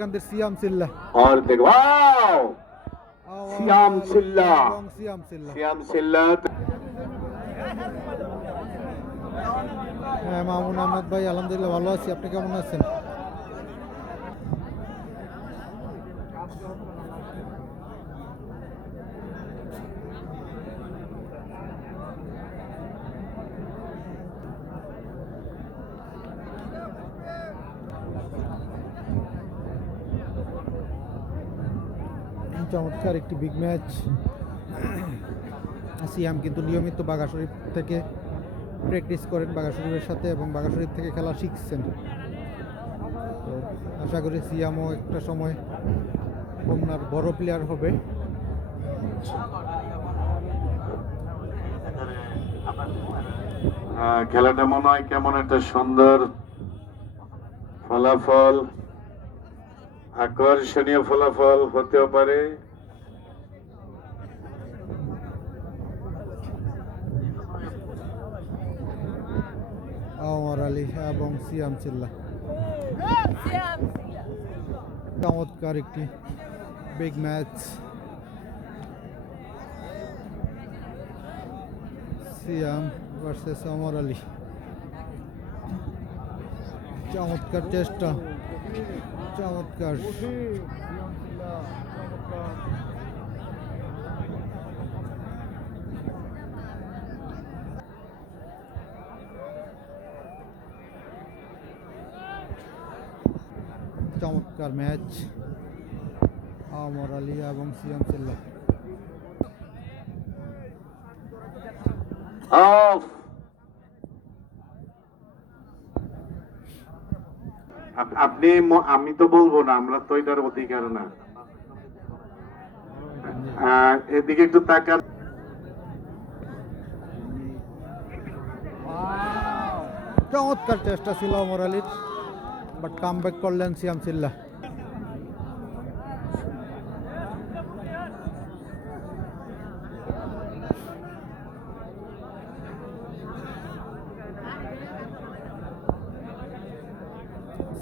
কান্দের সিয়াম সিল্লা और देखो wow SIAM सिल्ला সিয়াম সিল্লা। SIAM सिल्ला হ্যাঁ, মামুন আহমেদ ভাই, আলহামদুলিল্লাহ ভালো আছি। আপনি কেমন আছেন? চমৎকার একটি বিগ ম্যাচ। সিয়াম কিন্তু নিয়মিত বাঘা শরীফ থেকে প্র্যাকটিস করেন বাঘা শরীফের সাথে, এবং বাঘা শরীফ থেকে খেলা শিখছেন। তো আশা করি সিয়ামও একটা সময় খুলনার বড় প্লেয়ার হবে। খেলাটা মনে হয় কেমন একটা সুন্দর ফলাফল, আকর্ষণীয় ফলাফল হতেও পারে। ওমর আলী এবং সিয়াম সিল্লা, চমৎকার একটি বিগ ম্যাচ। সিয়াম ভার্সেস ওমর আলী, চমৎকার চেষ্টা, চমৎকার। চমৎকার ম্যাচ ওমর আলী এবং সিয়াম সিল্লা। আপনি, আমি তো বলবো না, আমরা তো এটার অধিকার না। এদিকে একটু তাকান। চমৎকার চেষ্টা ছিল ওমর আলীর, বাট কামব্যাক করলেন সিয়াম সিল্লা।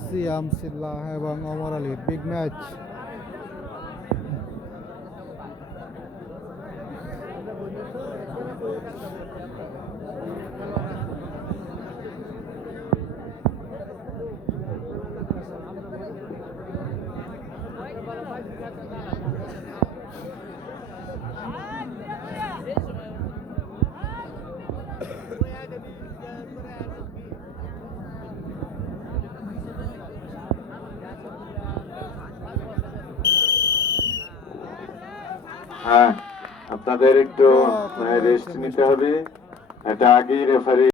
সিয়াম সিল্লা এবং ওমর আলীর বিগ ম্যাচ। হ্যাঁ, আপনাদের একটু রেস্ট নিতে হবে। এটা আগেই রেফারি